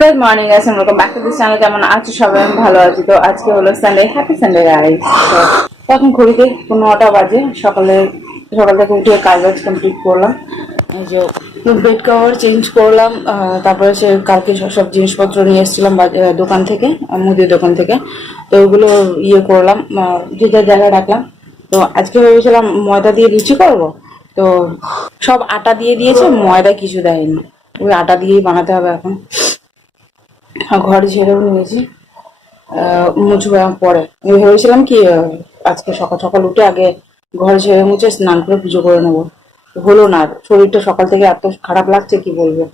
Good morning guys, welcome back to this channel. কেমন আছো সবাই? আমি ভালো আছি। তো আজকে হলো সানডে, হ্যাপি সানডে গাইস। তো এখন ঘড়িতে 9টা বাজে। সকাল থেকে উঠে কাজ কমপ্লিট করলাম। এই যে বেড কভার চেঞ্জ করলাম, তারপরে সে কালকে সব জিনিসপত্র নিয়ে এসেছিলাম দোকান থেকে, মুদির দোকান থেকে। তো ওগুলো করলাম, যে যার জায়গায় রাখলাম। তো আজকে ভেবেছিলাম ময়দা দিয়ে লুচি করব। তো সব আটা দিয়ে দিয়েছে, ময়দা কিছু দেয়নি। ওই আটা দিয়েই বানাতে হবে এখন। ঘর ঝেড়েও নিয়েছি, মুছবো পরে। আমি ভেবেছিলাম কি আজকে সকাল সকাল উঠে আগে ঘর ঝেড়ে মুছে স্নান করে পুজো করে নেবো। হলো না, শরীরটা সকাল থেকে এত খারাপ লাগছে কি বলবো।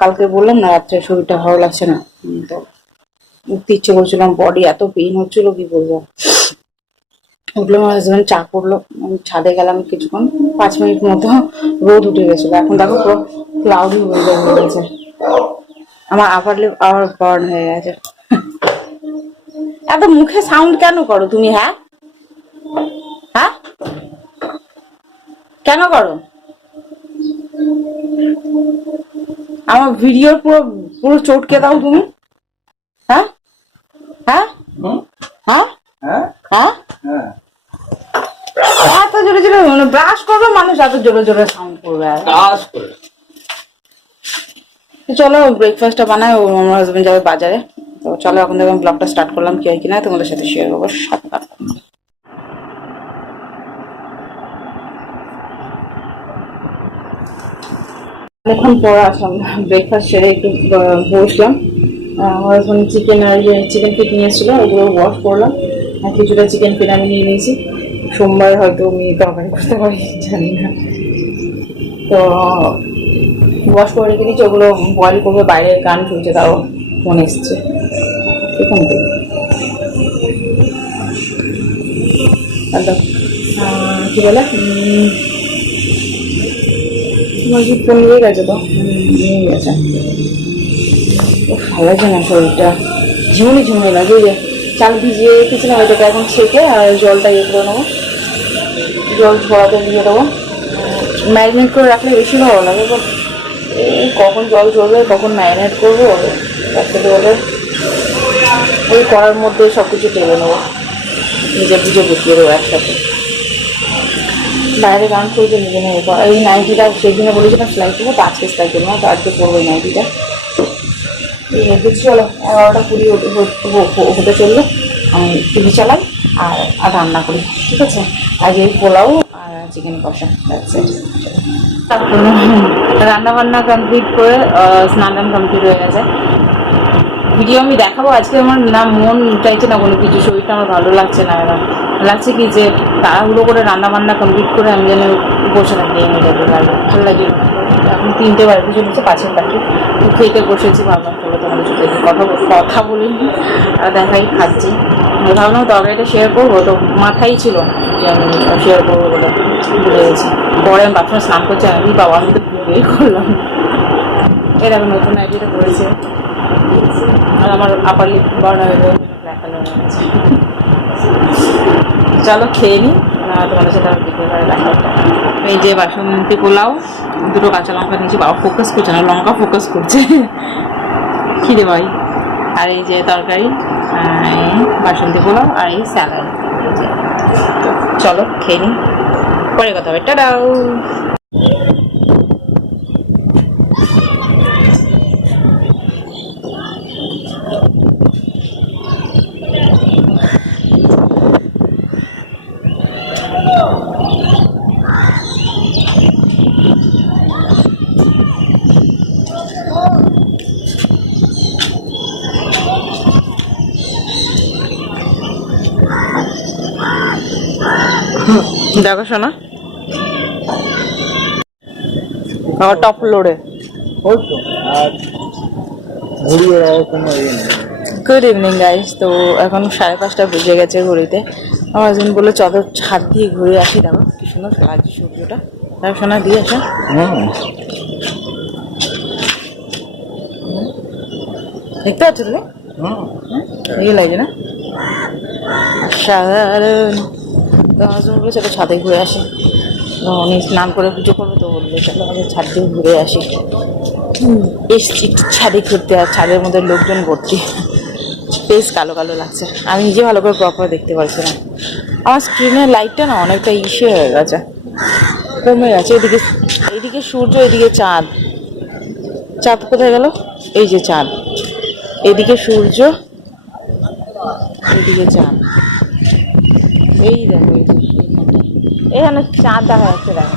কালকে বললাম না, রাত্রে শরীরটা ভালো লাগছে না। তো উঠতে ইচ্ছে করছিলাম, বডি এত পেইন হচ্ছিল কি বলবো। উঠলো, আমার হাজবেন্ড চা করলো, আমি ছাদে গেলাম কিছুক্ষণ, 5 মিনিট মতো। রোদ উঠে গেছিলো, এখন দেখো পুরো ক্লাউডি ওয়েদার হয়ে গেছে। আমার আপার লিপ আবার বার্ন হয়ে গেছে। এত মুখে সাউন্ড কেন করো তুমি? হ্যাঁ হ্যাঁ, কেন করো? আমার ভিডিওর পুরো পুরো চটকে দাও তুমি। হ্যাঁ হ্যাঁ হ্যাঁ হ্যাঁ, এত জোরে জোরে মানে ব্রাশ করবে মানুষ, এত জোরে জোরে সাউন্ড করবে। চলো ব্রেকফাস্টটা বানাই, আমার হাজবেন্ড যাবে বাজারে। তো চলো এখন দেখুন ব্লগটা স্টার্ট করলাম, কি হয় কিনা তোমাদের সাথে শেয়ার করবো। সাথে থাকো। অনেকক্ষণ পর আসলাম, ব্রেকফাস্ট সেরে একটু বসলাম। আমার হাজবেন্ড চিকেন আর চিকেন ফিট নিয়ে এসেছিলো, ওগুলো ওয়াশ করলাম। আর কিছুটা চিকেন ফিট আমি নিয়ে নিয়েছি। সোমবার হয়তো আমি তরকারি করতে পারি, জানি না। তো ওয়াশ করে রেখে দিচ্ছি, ওগুলো বয়েল করবে। বাইরে গান চলছে, তাও ফোন এসছে। দেখুন কি বলে, তোমার ফোন নিয়ে গেছে, তো নিয়ে গেছে। ভালো লাগছে না শরীরটা, ঝিমুনি লাগে। যে চাল ভিজিয়ে রেখেছিলাম ওইটাকে এখন ছেঁকে আর জলটা করে নেবো, জল ঝরাতে দিয়ে দেবো। ম্যারিনেট করে রাখলে বেশি ভালো লাগে। কখন জল ঝরবে, কখন ম্যারিনেট করবো, তার থেকে বলে ওই করার মধ্যে সব কিছু টেনে নেবো, নিজে বুঝে বসিয়ে দেবো একসাথে। বাইরে গান করতে নিজে নেবো। এই নাইটিটা সেদিনে বলেছিলাম সেলাই করবো, তো আজকে সেলাই করবো না, তো আজকে করবো এই নাইটিটা। চলো 11টা 20 হতে চললো, আমি টিভি চালাই আর রান্না করি, ঠিক আছে? আগে পোলাও আর চিকেন কষা। রান্না বান্না কমপ্লিট করে স্নান কমপ্লিট হয়ে গেছে। ভিডিও আমি দেখাবো আজকে, আমার না মন চাইছে না কোনো কিছু, শরীরটা আমার ভালো লাগছে না। এবার লাগছে কি যে তাড়াহুড়ো করে রান্না বান্না কমপ্লিট করে আমি যেন বসে থাকি, মেয়েটাকে ভালো লাগে। এখন 3টে বাড়িতে চলেছে, 5-এর কাছে খেতে বসেছি। ভাবলাম চলো তোমাদের সাথে কথা বলিনি আর দেখাই খাচ্ছি। ভাবলাম তরকারিটা শেয়ার করবো, তো মাথায় ছিল যে আমি শেয়ার করবো বলে ভুলে গেছি। পরে আমি বাথরুমে স্নান করছি, আমি বাবা আমি তো বের করলাম। এরকম নতুন আইডিয়াটা করেছে। আর আমার আপার লিপ বার্ন হয়ে গেছে। চলো খেয়ে নিই, তোমাদের সাথে আমার বিকেলবেলা দেখা হতো। এই যে বাসন্তী পোলাও, 2টো কাঁচা লঙ্কা নিয়েছি। বাবা ফোকাস করছে না, লঙ্কা ফোকাস করছে, খিদে ভাই। আর এই যে তরকারি, বাসন্তী পোলাও আর এই স্যালাড। চলো খেয়ে নিই, পরে কথা হবে। টাটাও। দেখো শোনা, আমার টপ লোডে। Good evening guys. তো এখন 5:30 বেজে গেছে ঘড়িতে। আমার হাজবেন্ড বললো চলো ছাদ দিয়ে ঘুরে আসি, দেখো কি সুন্দর লাগছে সূর্যটা। দেখো শোনা, দিয়ে আসো। দেখতে পাচ্ছ তুমি? এই লাগছে না সাধারণ? তো হাজবেন্ড বললো চলো ছাদে ঘুরে আসি। উনি স্নান করে পুজো করবো, তো বললো চলো আগে ছাদ দিয়ে ঘুরে আসি। এসছি একটু ছাদে ঘুরতে, আর ছাদের মধ্যে লোকজন ভর্তি, বেশ কালো কালো লাগছে। আমি নিজে ভালো করে প্রপার দেখতে পারছি না, আমার স্ক্রিনের লাইটটা না অনেকটা ইসে হয়ে গেছে, কমে গেছে। এদিকে এইদিকে সূর্য, এদিকে চাঁদ। চাঁদ কোথায় গেল? এই যে চাঁদ, এদিকে সূর্য, এদিকে চাঁদ। এই দেখো, এই যে এখানে চাঁদ দেখা যাচ্ছে, দেখো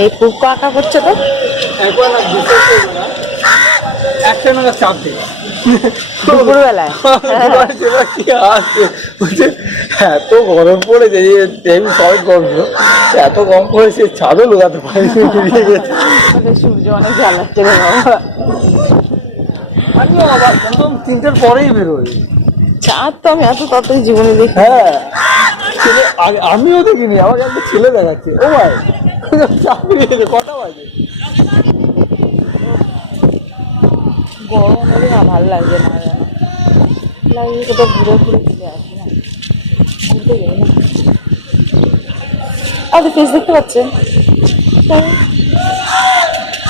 এই পুকো আঁকা করছে তো দুপুরবেলায়। এত গরম পড়েছে যে সবাই করছো, এত গরম পড়েছে ছাদও লুকাতে পারিনি। সূর্য অনেক জ্বালাচ্ছে রে বাবা। আমিও আবার প্রথম 3টের পরেই বেরোই। চাঁদ তো আমি এত তাড়াতাড়ি জীবনে দেখি। হ্যাঁ, ছেলে আমিও দেখিনি, আমাকে একটা ছেলে দেখাচ্ছে। ও ভাই কটা বাজে? গরম হলে না ভালো লাগছে না, লাগছে কোথাও ঘুরে ঘুরে ফিরে আসি না, ঘুরতে যাই না। আপনি ফেস দেখতে পাচ্ছেন?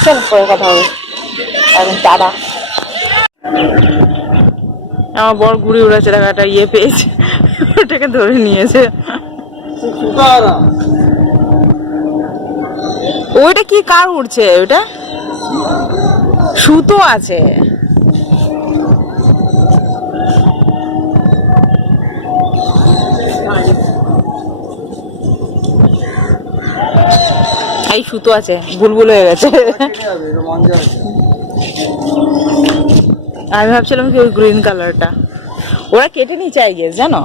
চল পরে কথা হবে। এখন টাটা। আমার বর ঘুরে উড়াচ্ছে, দেখা একটা ইয়ে পেয়েছে, ওটাকে ধরে নিয়েছে। ওইটা কি কার উড়ছে? ওইটা সুতো আছে। এই সুতো আছে, বুলবুল হয়ে গেছে। আমি ভাবছিলাম কি ওই গ্রিন কালারটা ওরা কেটে নিয়েছে, আই গেস, জানো,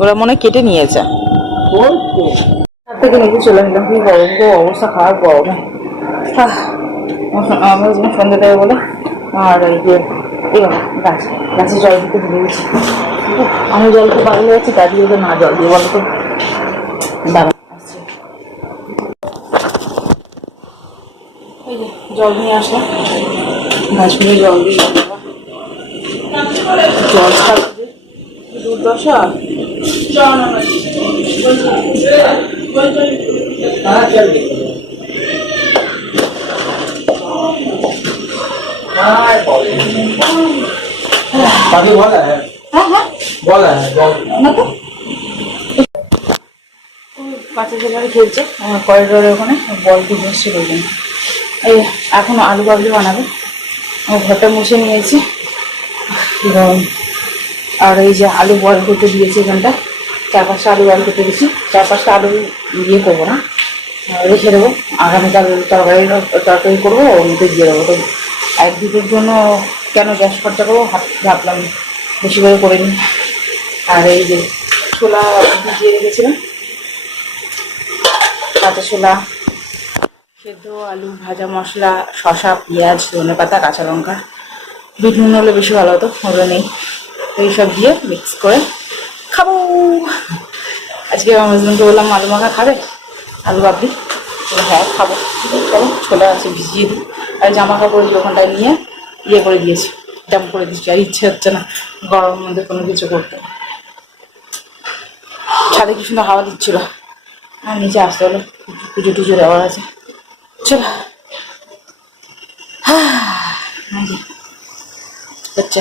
ওরা মনে হয় কেটে নিয়েছে। থেকে নিচে চলে আসলাম, কি গরম গো, অবস্থা খারাপ গরমে। আমরা যেমন সন্ধ্যা দেবে বলে, আর এই যে গাছে জল দিতে ভুলে গেছি। আমি জল তো পাগল যাচ্ছি, দাদি ওদের না জল দিয়ে বলো তো। দাঁড়া আসছে, এই যে জল নিয়ে আসলাম, গাছগুলো জল দিয়ে জল ছাড়া দুর্দশা। বাচ্চা ছেলেরা খেলছে আমার করিডোরে, ওখানে বল দিয়ে এসেছিল ওই জন্য। এই এখনো আলু বাবলি বানাবে, আমার ঘরটা মুছে নিয়েছি। আর এই যে আলু বয়েল করতে দিয়েছি, এখানটা 4-5টা আলু বয়েল করতে দিয়েছি। 4-5টা আলু ইয়ে করবো না, রেখে দেবো, আগামীকাল তরকারি করবো, ওর মধ্যে দিয়ে দেবো। তো 1-2-টোর জন্য কেন গ্যাস খরচা করবো, ভাবলাম বেশি করে করে নিই। আর এই যে ছোলা ভিজিয়ে রেখেছিলাম, কাঁচা ছোলা, সেদ্ধ আলু, ভাজা মশলা, শসা, পেঁয়াজ, ধনেপাতা, কাঁচা লঙ্কা, বিট নুন হলে বেশি ভালো হতো, ওগুলো নেই। এইসব দিয়ে মিক্স করে খাবো। আজকে আমার হাজবেন্ডকে বললাম আলু মাখা খাবে, আলু বাপি, হ্যাঁ খাবো। চলো, ছোলা আছে ভিজিয়ে দিই। আর জামা কাপড় ওখানটায় নিয়ে ইয়ে করে দিয়েছি, জাম করে দিচ্ছি। আর ইচ্ছে হচ্ছে না গরমের মধ্যে কোনো কিছু করতে। ছাদে কি সুন্দর হাওয়া দিচ্ছিল, আর নিচে আসতে হলো, পুজো টুজো দেওয়ার আছে। চলো, হচ্ছে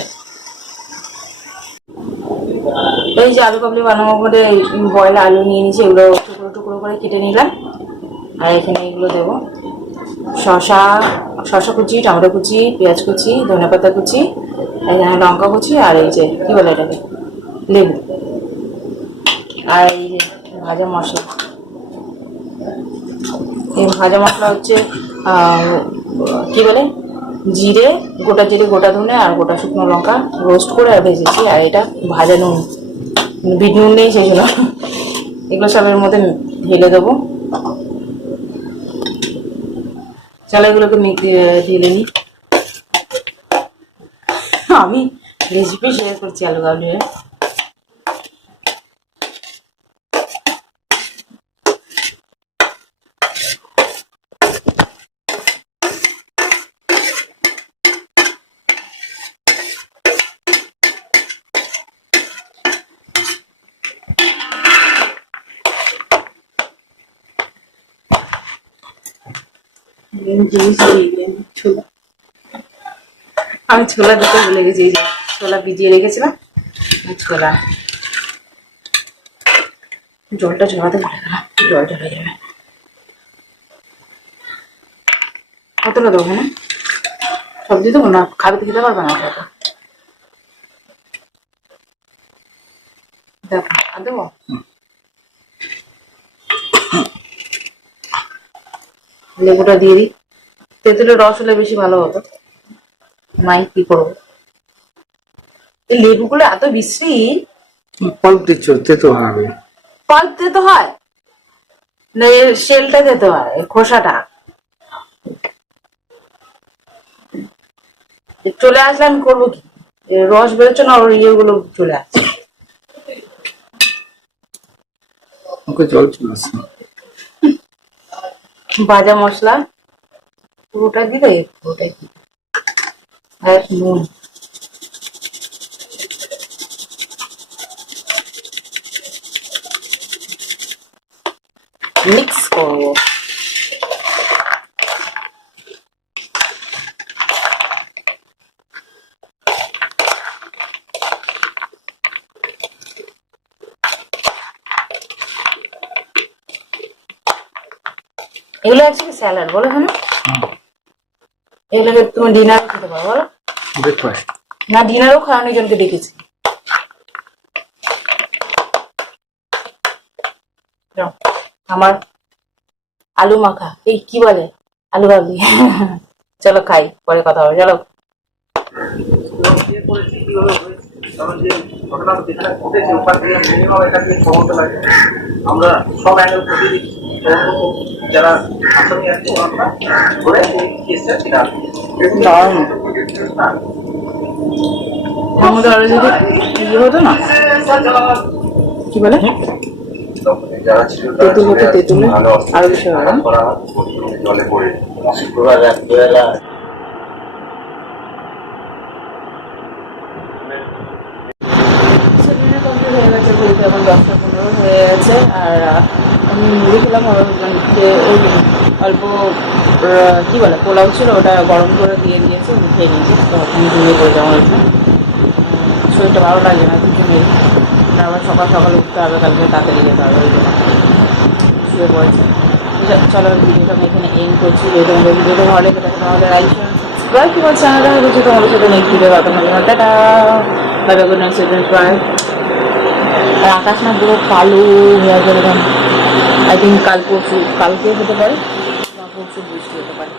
এই যে আলু কাবলি বানাবো বলে বয়েল আলু নিয়ে নিয়েছি, এগুলো টুকরো টুকরো করে কেটে নিলাম। আর এখানে এগুলো দেবো, শসা কুচি, টমেটো কুচি, পেঁয়াজ কুচি, ধনেপাতা কুচি, এখানে লঙ্কা কুচি, আর এই যে কি বলে এটাকে, লেবু, আর এই যে ভাজা মশলা। এই ভাজা মশলা হচ্ছে কি বলে, জিরে, গোটা জিরে, গোটা ধনে আর গোটা শুকনো লঙ্কা রোস্ট করে আর ভেজেছি। আর এটা ভাজা নুন, বিট নুন নেই সেই জন্য এগুলো সবের মধ্যে ঢেলে দেবো। চলো এগুলোকে ঢেলে নিই। আমি রেসিপি শেয়ার করছি আলু কাবলির। জিনিস দিয়ে দিই ছোলা। আমি ছোলা দিতে ভুলে গেছি, এই যে ছোলা ভিজিয়ে রেখেছিলাম, ছোলা। জলটা ঝরাতে ভুলে গেলাম, জলটা হয়ে যাবে। কতটা দেবো না, সবজি দেবো না, খাবে তো খেতে পারবে না কত। দেখো আর দেবো, লেবুটা দিয়ে দিই। তেঁতুলের রস হলে বেশি ভালো হতো, মাই কি করবো। এই লেবুগুলো এত বিশ্রী। পাল্প দিচ্ছ তেতো হবে। পাল্প দিতে হয় না, এর শেলটা দিতে হয়, এর খোসাটা। চলে আসলে আমি করবো কি, এর রস বেরোচ্ছে না, ওর ইয়েগুলো চলে আসছে। ওকে জল চলে আসছে। ভাজা মশলা পুরোটা দিলে, পুরোটাই দিলে আর নুন। মিক্স করবো। এগুলো অ্যাকচুয়ালি স্যালাড বলো, হ্যাঁ এগুলোকে তুমি ডিনারও খেতে পারো বলো। ব্রেকফাস্ট না, ডিনারও খাওয়ানো জনকে ডেকেছি। যাও, আমার আলু মাখা, এই কি বলে, আলু ভাবি। চলো খাই, পরে কথা হবে, চলো। আমরা সব অ্যাঙ্গেল থেকে যারা আসামি আছে ধরে এই কেসটা সেটা দারুণ। তার মধ্যে আরো যদি ইয়ে হতো না, কি বলে, যারা ছিল তেঁতুল হতো, তেঁতুলে আরো বেশি হবে না? জলে পড়ে শুক্রবার রাত্রিবেলা হয়ে গেছে, ঘড়িতে এখন 10টা 15 হয়ে গেছে। আর আমি মুড়ি খেলাম, আমার হাজব্যান্ডকে ওই অল্প কি বলে পোলাও ছিল, ওটা গরম করে দিয়ে দিয়েছে, উনি খেয়ে নিয়েছে। তো আমি ঘুমিয়ে পড়ে যাওয়া হয়েছে, শরীরটা ভালো লাগে না দুজনেই। আবার সকাল সকাল উঠতে হবে, কালকে তাড়াতাড়ি যেতে হবে, ওই জন্য শুয়ে পড়েছে। চলো ভিডিওটা আমি এখানে এন্ড করছি। যদি তোমাদের ভিডিওটা ভালো লেগে থাকে তাহলে লাইক সাবস্ক্রাইব তোমার চ্যানেলটা হচ্ছে, তোমাদের সাথে নেক্সট ভিডিও কথা হবে। Tata, bye bye, good night, sweet drive. আর আকাশ না পুরো কালো হয়ে যাবে, আই থিঙ্ক কাল পরশু, কালকে হতে পারে বা পরশু বৃষ্টি হতে পারে।